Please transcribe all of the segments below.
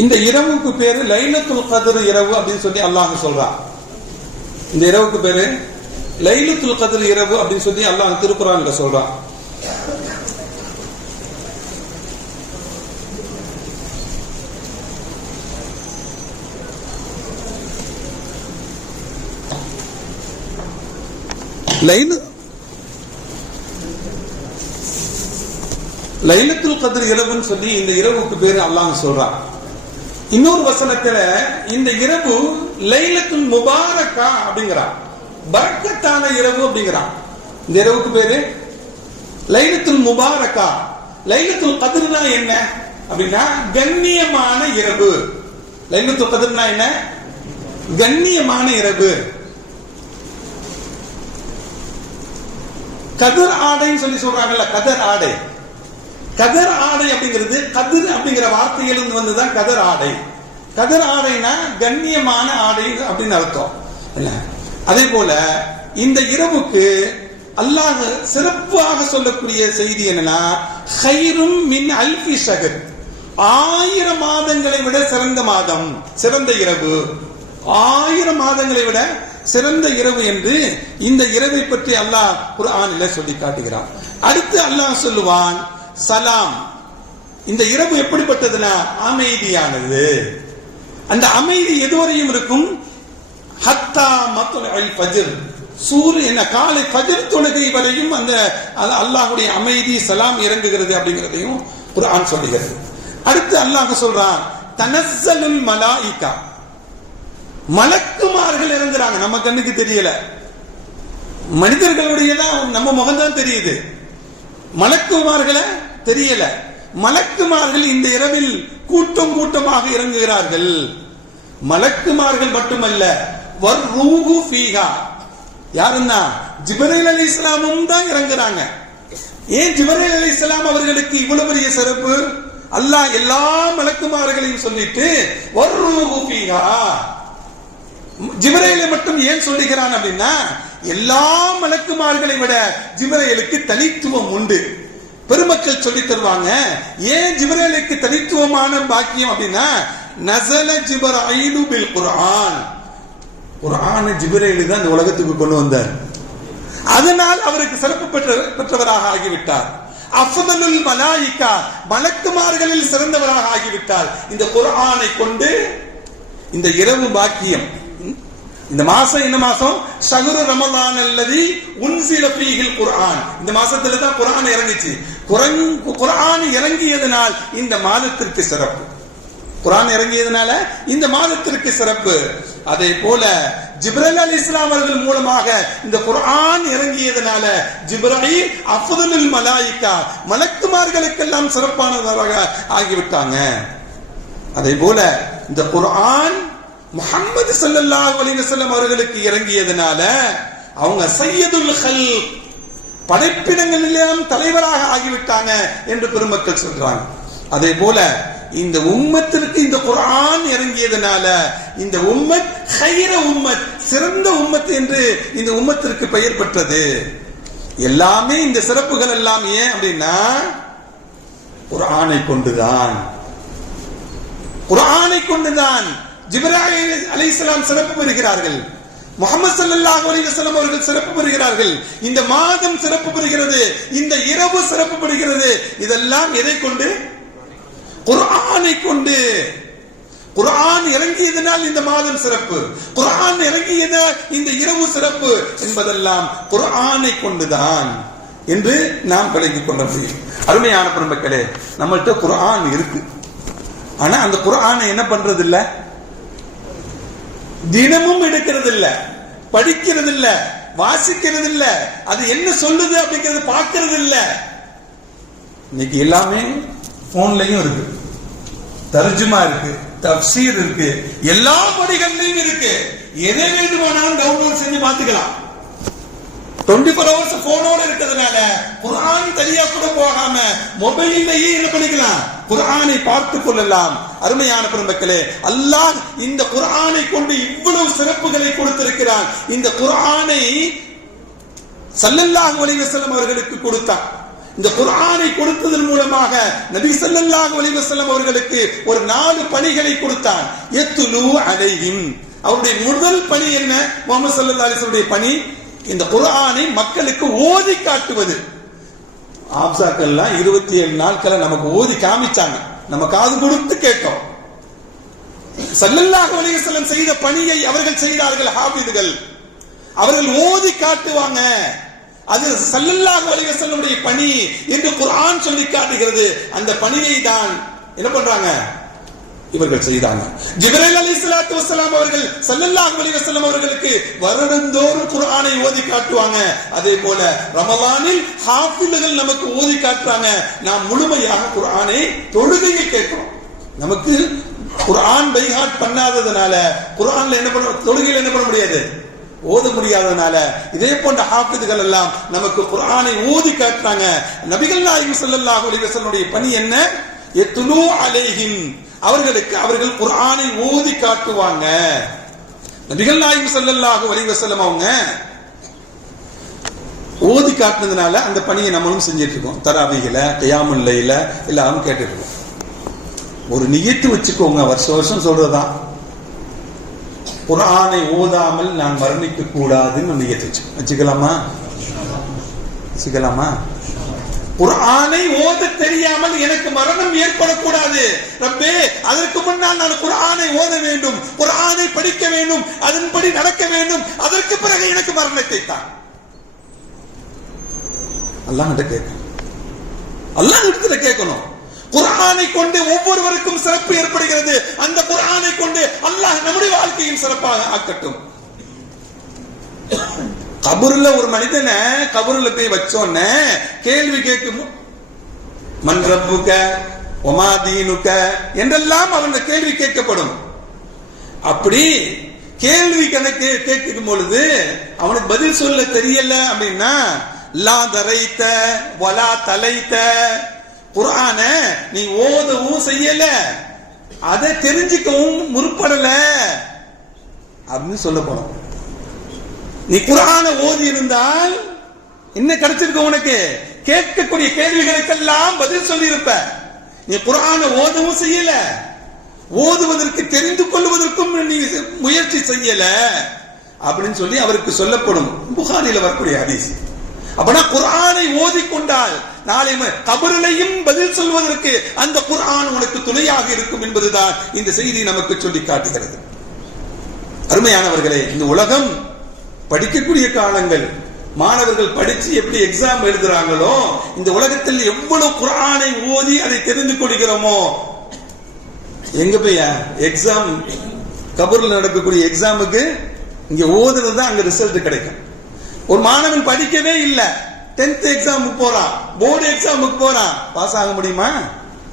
இந்த இரவுக்கு பேரு லைலத்துல் கதிர் இரவு அப்படின்னு சொல்லி அல்லாஹ் சொல்றான். இந்த இரவுக்கு பேரு லைலத்துல் கதிர் இரவு அப்படின்னு சொல்லி அல்லாஹ் திருக்குறான்ல சொல்றான். லைலு லைலத்துல் கதிர் இரவுன்னு சொல்லி இந்த இரவுக்கு பேரு அல்லாஹ் சொல்றான். இன்னொரு வசனத்துல இந்த இரவு லைலத்துல் முபாரக்கா அப்படிங்கிறான். பரக்கத்தான இரவு அப்படிங்கிறான். இந்த இரவுக்கு பேரு லைலத்துல் முபாரக்கா. லைலத்துல் கதிர்னா என்ன? அப்படின்னா கண்ணியமான இரவு. லைலத்துல் கதிர்னா என்ன? கண்ணியமான இரவு. கதிர் ஆடைன்னு சொல்லி சொல்றாங்கல்ல கதர் ஆடை. கதர் ஆடை அப்படிங்கிறது கதிர் அப்படிங்கிற வார்த்தையிலிருந்து வந்துதான் கதர் ஆடை. கதர் ஆடைனா கண்ணியமான ஆடை அப்படின்னு அர்த்தம். என்ன? அதே போல இந்த இரவுக்கு அல்லாஹ் சிறப்பாக சொல்லக்கூடிய செய்தி என்னன்னா ஹைரும் மின் அல்பி ஷகர் ஆயிரம் மாதங்களை விட சிறந்த மாதம் சிறந்த இரவு. ஆயிரம் மாதங்களை விட சிறந்த இரவு என்று இந்த இரவை பற்றி அல்லாஹ் குர்ஆனில சொல்லி காட்டுகிறான். அடுத்து அல்லாஹ் சொல்லுவான் சலாம். இந்த இரவு எப்படிப்பட்டதுன்னா அமைதியானது. அந்த அமைதி எதுவரையும் இருக்கும்? ஹத்தா மத்துல் ஃபஜ்ர். சூரியன் காலை ஃபஜ்ர் தொழுகை வரையும் அந்த அல்லாஹுடைய அமைதி சலாம் இறங்குகிறது அப்படிங்கிறதையும் குர்ஆன் சொல்லுகிறது. அடுத்து அல்லாஹ் சொல்றான் தனசலுல் மலாயிகா. மலக்குமார்கள் இறங்குறாங்க. நம்ம கண்ணுக்கு தெரியல. மனிதர்களுடைய நம்ம முகம் தான் தெரியுது. மலக்குமார்களை தெரியல. மலக்குமார்கள் இந்த இரவில் கூட்டம் கூட்டமாக இறங்குகிறார்கள். மலக்குமார்கள் மட்டுமல்ல வர் ரூஹு ஃபீஹா. யாருன்னா? ஜிப்ரைல் அலி இஸ்லாமும் தான் இறங்குறாங்க. ஏன் ஜிபரேல் அலி இஸ்லாம் அவர்களுக்கு இவ்வளவு பெரிய சிறப்பு? அல்லாஹ் எல்லா மலக்குமார்களையும் சொல்லிட்டு வர் ரூஹு ஃபீஹா மட்டும் ஏன் சொல்லுகிறான் அப்படின்னா எல்லா மலக்குமார்களை விட ஜிப்ரைலுக்கு தனித்துவம் உண்டு. பெருமக்கள் சொல்லி தருவாங்க ஏன் ஜிப்ரேலுக்கு தனித்துவமான பாக்கியம் அப்படின்னா நசல ஜிப்ரைலு பில் குரான் குரான ஜிப்ரேலு தான் இந்த உலகத்துக்கு கொண்டு வந்தார். அதனால் அவருக்கு சிறப்பு பெற்ற பெற்றவராக ஆகிவிட்டார். அஃதலுல் மலாயிக்கா மலக்குமார்களில் சிறந்தவராக ஆகிவிட்டார். இந்த குரானை கொண்டு இந்த இரவு பாக்கியம் இந்த மாசம் இந்த மாசம்? ஷஹரு ரமலான் அல்லது உன்சில பீகில் குர்ஆன். இந்த மாசத்துல தான் குரான் இறங்கிச்சு குரான் இறங்கியதனால் இந்த மாதத்திற்கு சிறப்பு. குரான் இறங்கியதுனால இந்த மாதத்திற்கு சிறப்பு. அதே போல ஜிப்ரல் அலி இஸ்லாம் அவர்கள் மூலமாக இந்த குரான் இறங்கியதனால ஜிப்ரஹி அஃதலுல் மலாயிக்கா மலக்குமார்களுக்கெல்லாம் சிறப்பானவராக ஆகிவிட்டாங்க. அதே போல இந்த குர்ஆன் முகமது சல்லல்லாஹு அலிவசல்லம் அவர்களுக்கு இறங்கியதனால அவங்க சையதுல் ஹல் படைப்பினங்களிலும் தலைவராக ஆகிவிட்டாங்க என்று பெருமக்கள் சொல்றாங்க. அதே போல இந்த உம்மத்திற்கு இந்த குரான் இறங்கியதனால இந்த உம்மத் ஹைர உம்மத் சிறந்த உம்மத் என்று இந்த உம்மத்திற்கு பெயர் பெற்றது. எல்லாமே இந்த சிறப்புகள் எல்லாம் ஏன் அப்படின்னா குரானை கொண்டுதான். குரானை கொண்டுதான். ஜிப்ராஹிம் அலைஹிஸ்ஸலாம் சிறப்பு பெறுகிறார்கள். முகமது சல்லாஹ் அலைஹி அவர்கள் சிறப்பு பெறுகிறார்கள். இந்த மாதம் சிறப்பு பெறுகிறது. இந்த இரவு சிறப்பு பெறுகிறது. இதெல்லாம் எதை கொண்டு? குரானை கொண்டு. குரான் இறங்கியதனால் இந்த மாதம் சிறப்பு. குரான் இறங்கியத இந்த இரவு சிறப்பு என்பதெல்லாம் குரானை கொண்டுதான் என்று நாம் விளங்கிக் கொள்ள முடியும். அருமையான பெருமக்களே நம்மள்கிட்ட குரான் இருக்கு. ஆனா அந்த குரானை என்ன பண்றது இல்லை தினமும் எடுக்கிறது இல்ல படிக்கிறது இல்ல வாசிக்கிறது இல்ல அது என்ன சொல்லுது அப்படிங்கறது பார்க்கறது இல்ல இன்னைக்கு எல்லாமே போன்லயும் இருக்கு. தர்ஜுமா இருக்கு தப்சீர் இருக்கு எல்லா படிகள்லயும் இருக்கு. எதை வேண்டுமானாலும் டவுன்லோட் செஞ்சு பார்த்துக்கலாம். டுவெண்ட்டி ஃபோர் ஹவர்ஸ் போனோட இருக்கிறதுனால குரான் தனியா கூட போகாம மொபைல்லையே என்ன பண்ணிக்கலாம்? குரானை பார்த்து கொள்ளலாம். அருமையான பெருமக்களே அல்லாஹ் இந்த குரானை கொண்டு இவ்வளவு சிறப்புகளை கொடுத்திருக்கிறான். இந்த குரானை சல்லல்லாஹு அலைஹி வஸல்லம் அவர்களுக்கு கொடுத்தான். இந்த குரானை கொடுத்ததன் மூலமாக நபி ஸல்லல்லாஹு அலைஹி வஸல்லம் அவர்களுக்கு ஒரு நாலு பணிகளை கொடுத்தான். எத்துலு அலைஹிம். அவருடைய முதல் பணி என்ன? முகமது ஸல்லல்லாஹு அலைஹி பணி இந்த குரானை மக்களுக்கு ஓதி காட்டுவது. ஆப்சாக்கள்லாம் இருபத்தி ஏழு நாட்களை நமக்கு ஓதி காமிச்சாங்க. நம்ம காது கொடுத்து கேட்டோம். சல்லல்லாஹு அலைஹி வஸல்லம் செய்த பணியை அவர்கள் செய்தார்கள் ஹாஃபிதுகள். அவர்கள் ஓதி காட்டுவாங்க. அது சல்லல்லாஹு அலைஹி வஸல்லமுடைய பணி என்று குர்ஆன் சொல்லி காட்டுகிறது. அந்த பணியை தான் என்ன பண்றாங்க? இவர்கள் செய்தாங்க ஜிப்ரேல் அலி சலாத்து வசலாம் அவர்கள் ஸல்லல்லாஹு அலி வசலம் அவர்களுக்கு வருடந்தோறும் குரானை ஓதி காட்டுவாங்க. அதே போல ரமலானில் ஹாஃபில்கள் நமக்கு ஓதி காட்டுறாங்க. நாம் முழுமையாக குரானை தொழுகையில் கேட்கிறோம். நமக்கு குரான் பைஹாட் பண்ணாததுனால குரான்ல என்ன பண்ண தொழுகையில் என்ன பண்ண முடியாது? ஓத முடியாதனால இதே போன்ற ஹாஃபிதுகள் எல்லாம் நமக்கு குரானை ஓதி காட்டுறாங்க. நபிகள் நாயகம் சல்லல்லாஹு அலி வஸல்லுடைய பணி என்ன? எத்துலு அலைஹிம். அவர்களுக்கு அவர்கள் குரானை ஓதி காட்டுவாங்க. நபிகள் நாயகம் செல்லல்லாக அலைஹி வஸல்லம் அவங்க ஓதி காட்டுனதுனால அந்த பணியை நம்மளும் செஞ்சிட்டு இருக்கோம். தராவிகள கையாமுல்லையில எல்லாரும் கேட்டுட்டு இருக்கோம். ஒரு நியத்து வச்சுக்கோங்க. வருஷ வருஷம் சொல்றதுதான். குர்ஆனை ஓதாமல் நான் மரணிக்க கூடாதுன்னு நியத்து வச்சு. வச்சுக்கலாமா? வச்சுக்கலாமா? குரானை ஓத தெரியாமல் எனக்கு மரணம் ஏற்படக்கூடாது. ரப்பே அதற்கு முன்னால் நான் குரானை ஓத வேண்டும் குரானை படிக்க வேண்டும் அதன்படி நடக்க வேண்டும் அதற்கு பிறகு எனக்கு மரணத்தை தான். அல்லாஹ் கிட்ட கேட்கணும். அல்லாஹ் இடத்துல கேட்கணும். குரானை கொண்டு ஒவ்வொருவருக்கும் சிறப்பு ஏற்படுகிறது. அந்த குரானை கொண்டு அல்லாஹ் நம்முடைய வாழ்க்கையும் சிறப்பாக ஆக்கட்டும். கபூர்ல ஒரு மனிதனை கபூர்ல போய் வச்சோன்னே கேள்வி கேட்கும்? மன்றப்புக்க ரப்புக என்றெல்லாம் அவங்க கேள்வி கேட்கப்படும். அப்படி கேள்வி கணக்கு கேட்கும் பொழுது அவனுக்கு பதில் சொல்ல தெரியல அப்படின்னா லா தரைத்த வலா தலைத்த குர்ஆன நீ ஓதவும் செய்யல அதை தெரிஞ்சுக்கவும் முற்படல அப்படின்னு சொல்ல போனோம். நீ குரான ஓதி இருந்தால் என்ன கிடைச்சிருக்க உனக்கு. கேட்கக்கூடிய கேள்விகளுக்கெல்லாம் பதில் சொல்லி இருப்ப நீ குரான ஓதவும் செய்யல. ஓதுவதற்கு தெரிந்து கொள்வதற்கும் நீ முயற்சி செய்யல. அப்படின்னு சொல்லி அவருக்கு சொல்லப்படும். புகாரில வரக்கூடிய ஹதீஸ். அப்பனா ஓதி ஓதிக்கொண்டால் நாளை கபரிலையும் பதில் சொல்வதற்கு அந்த குரான் உனக்கு துணையாக இருக்கும் என்பதுதான் இந்த செய்தி நமக்கு சொல்லி காட்டுகிறது. அருமையானவர்களே இந்த உலகம் படிக்கக்கூடிய காலங்கள். மாணவர்கள் படிச்சு எப்படி எக்ஸாம் எழுதுறாங்களோ இந்த உலகத்தில் எவ்வளவு குரானை ஓதி அதை தெரிந்து கொள்கிறோமோ? எங்க போய் எக்ஸாம் கபூர்ல நடக்கக்கூடிய எக்ஸாமுக்கு இங்க ஓதுறது தான் அங்க ரிசல்ட் கிடைக்கும். ஒரு மாணவன் படிக்கவே இல்லை. டென்த் எக்ஸாமுக்கு போறான். போர்டு எக்ஸாமுக்கு போறான். பாஸ் ஆக முடியுமா?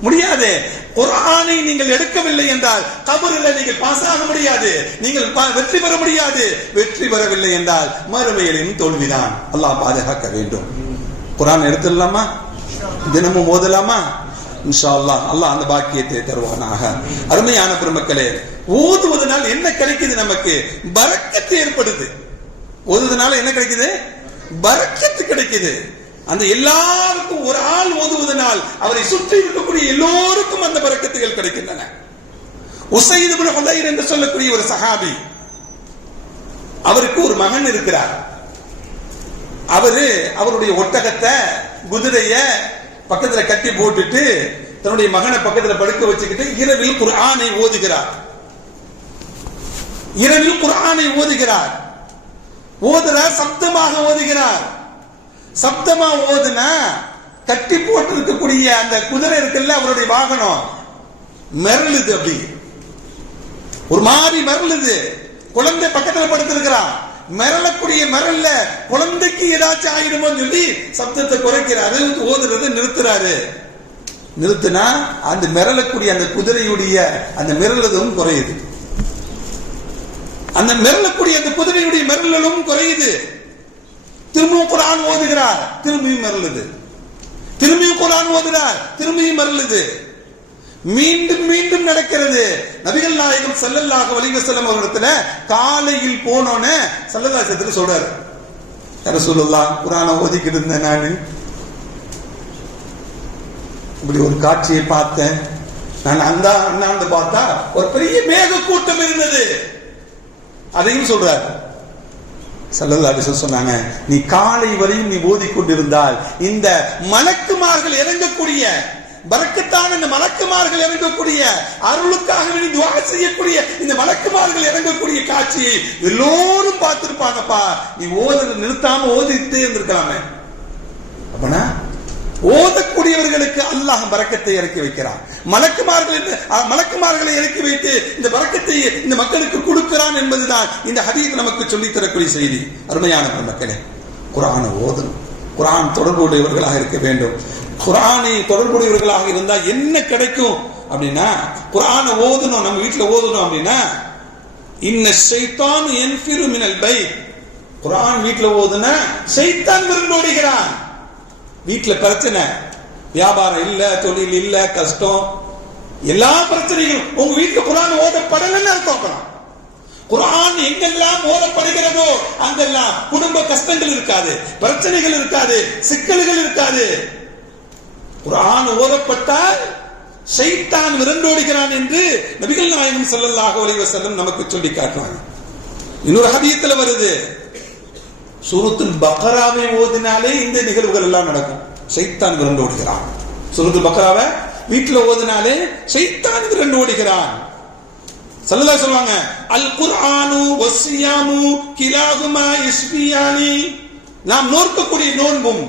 முடியாது. குரானை நீங்கள் எடுக்கவில்லை என்றால் கபரில் நீங்கள் பாஸ் ஆக முடியாது. நீங்கள் வெற்றி பெற முடியாது. வெற்றி பெறவில்லை என்றால் மறுமையிலும் தோல்விதான். அல்லாஹ் பாதுகாக்க வேண்டும். குரான் எடுத்துடலாமா? தினமும் ஓதலாமா? இன்ஷா அல்லாஹ் அல்லாஹ் அந்த பாக்கியத்தை தருவானாக. அருமையான பெருமக்களே ஓதுவதனால் என்ன கிடைக்குது நமக்கு? பறக்கத்து ஏற்படுது. ஓதுவதனால என்ன கிடைக்குது? பறக்கத்து கிடைக்குது. அந்த எல்லாருக்கும் ஒரு ஆள் ஓதுவதனால் அவரை சுற்றி இருக்கக்கூடிய எல்லோருக்கும் அந்த பறக்கத்துகள் கிடைக்கின்றன. உசைது ஹுதைர் என்று சொல்லக்கூடிய ஒரு சஹாபி அவருக்கு ஒரு மகன் இருக்கிறார். அவரு அவருடைய ஒட்டகத்தை குதிரைய பக்கத்துல கட்டி போட்டுட்டு தன்னுடைய மகனை பக்கத்துல படுக்க வச்சுக்கிட்டு இரவில் குர்ஆனை ஓதுகிறார். இரவில் குர்ஆனை ஓதுகிறார். ஓதுறார் சப்தமாக ஓதுகிறார். சப்தமா ஓதுனா கட்டி போட்டு இருக்கக்கூடிய அந்த குதிரை இருக்குல்ல அவருடைய வாகனம். மிரளுது அப்படி. ஒரு மாதிரி மிரளுது. குழந்தை பக்கத்துல படுத்திருக்கிறான். மிரளக்கூடிய மிரல்ல குழந்தைக்கு ஏதாச்சும் ஆயிடுமோன்னு சொல்லி சப்தத்தை குறைக்கிறாரு. ஓதுறது நிறுத்துறாரு. நிறுத்தினா அந்த மிரளக்கூடிய அந்த குதிரையுடைய அந்த மிரளதும் குறையுது. அந்த மிரளக்கூடிய அந்த குதிரையுடைய மிரளலும் குறையுது. திரும்பவும் குரான் ஓதுகிறார். திரும்பியும் மரலுது திரும்பியும் குரான் ஓதுகிறார். திரும்பியும் மரலுது மீண்டும் மீண்டும் நடக்கிறது. நபிகள் நாயகம் செல்லல்லாக வலிங்க செல்லம் அவரிடத்துல காலையில் போனோன்னு சல்லல்லாசத்துல சொல்றாரு. யார சொல்லலாம் குரான ஓதிக்கிட்டு இருந்தேன் நானு. இப்படி ஒரு காட்சியை பார்த்தேன். நான் அந்த அண்ணாந்து பார்த்தா ஒரு பெரிய மேக கூட்டம் இருந்தது. அதையும் சொல்றாரு. சல்லல்லா அலிஸ்வல் சொன்னாங்க நீ காலை வரையும் நீ ஓதிக் கொண்டிருந்தால் இந்த மலக்குமார்கள் இறங்கக்கூடிய பறக்கத்தான இந்த மலக்குமார்கள் இறங்கக்கூடிய அருளுக்காக வேண்டி துவா செய்யக்கூடிய இந்த மலக்குமார்கள் இறங்கக்கூடிய காட்சியை எல்லோரும் பார்த்திருப்பாங்கப்பா. நீ ஓத நிறுத்தாம ஓதிட்டே இருந்திருக்காங்க அப்பனா ஓதக்கூடியவர்களுக்கு அல்லாஹ் பறக்கத்தை இறக்கி வைக்கிறான். மலக்குமார்கள் என்று- மலக்குமார்களை இறக்கி வைத்து இந்த பறக்கத்தை இந்த மக்களுக்கு கொடுக்கிறான் என்பதுதான் இந்த ஹதீத் நமக்கு சொல்லித் தரக்கூடிய செய்தி. அருமையான மக்களே குரான ஓதணும். குரான் தொடர்புடையவர்களாக இருக்க வேண்டும். குரானை தொடர்புடையவர்களாக இருந்தால் என்ன கிடைக்கும் அப்படின்னா குரானை ஓதணும் நம்ம வீட்டில் ஓதணும் அப்படின்னா இன்ன சைத்தான் என் பை குரான் வீட்டில் ஓதுனா சைத்தான் விருந்தோடுகிறான் வீட்டில் பிரச்சனை. வியாபாரம் இல்ல தொழில் இல்ல கஷ்டம். எல்லா பிரச்சனைகளும். உங்க வீட்டில் குரான் ஓதப்படலன்னு அர்த்தம் அப்புறம். குரான் எங்கெல்லாம் ஓதப்படுகிறதோ அங்கெல்லாம் குடும்ப கஷ்டங்கள் இருக்காது பிரச்சனைகள் இருக்காது சிக்கல்கள் இருக்காது. குரான் ஓதப்பட்டால் ஷைத்தான் விரண்டோடுகிறான் என்று நபிகள் நாயகம் செல்லல்லாக ஒளிவ செல்லும் நமக்கு சொல்லி காட்டுவாங்க. இன்னொரு ஹதியத்தில் வருது. சூரத்தில் பக்கராவை ஓதினாலே இந்த நிகழ்வுகள் எல்லாம் நடக்கும். சைத்தான் விரண்டு ஓடுகிறான். சூரத்தில் பக்ராவை வீட்டுல ஓதினாலே சைத்தான் விரண்டு ஓடுகிறான். சல்லல்லா சொல்லுவாங்க அல் குர்ஆனு வஸ்ஸியாமு கிலாகுமா இஸ்பியானி நாம் நோக்கக்கூடிய நோன்பும்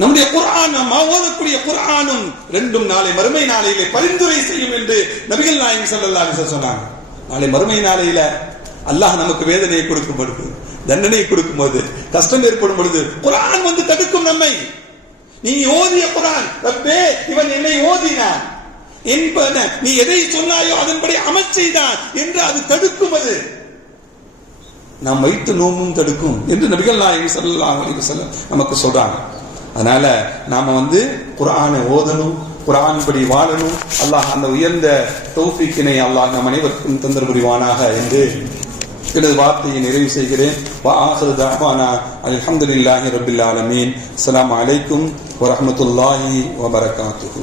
நம்முடைய குர்ஆன் நாம் ஓதக்கூடிய குர்ஆனும் ரெண்டும் நாளை மறுமை நாளையிலே பரிந்துரை செய்யும் என்று நபிகள் நாயகம் ஸல்லல்லாஹு அலைஹி சொன்னாங்க. நாளை மறுமை நாளையில அல்லாஹ் நமக்கு வேதனையை கொடுக்கும் தண்டனை தண்டனையை கொடுக்கும் போது கஷ்டம் ஏற்படும் பொழுது குரான் வந்து தடுக்கும் நம்மை. நீ ஓதிய குரான் ரப்பே இவன் என்னை ஓதினான் என்பன நீ எதை சொன்னாயோ அதன்படி அமல் செய்தான் என்று அது தடுக்கும் அது நாம் வைத்து நோம்பும் தடுக்கும் என்று நபிகள் நாயகம் சொல்லலாம் அலைஹி வஸல்லம் நமக்கு சொல்றாங்க. அதனால நாம வந்து குரானை ஓதணும் குர்ஆன் படி வாழணும். அல்லாஹ் அந்த உயர்ந்த தௌஃபிக்கினை அல்லாஹ் நம் அனைவருக்கும் தந்தர் புரிவானாக என்று எனது வார்த்தையை நிறைவு செய்கிறேன். வா ஆஹிரு தஅவானா அல்ஹம்துலில்லாஹி ரப்பில் ஆலமீன். அஸ்ஸலாமு அலைக்கும் வரஹ்மத்துல்லாஹி வபரகாத்துஹு.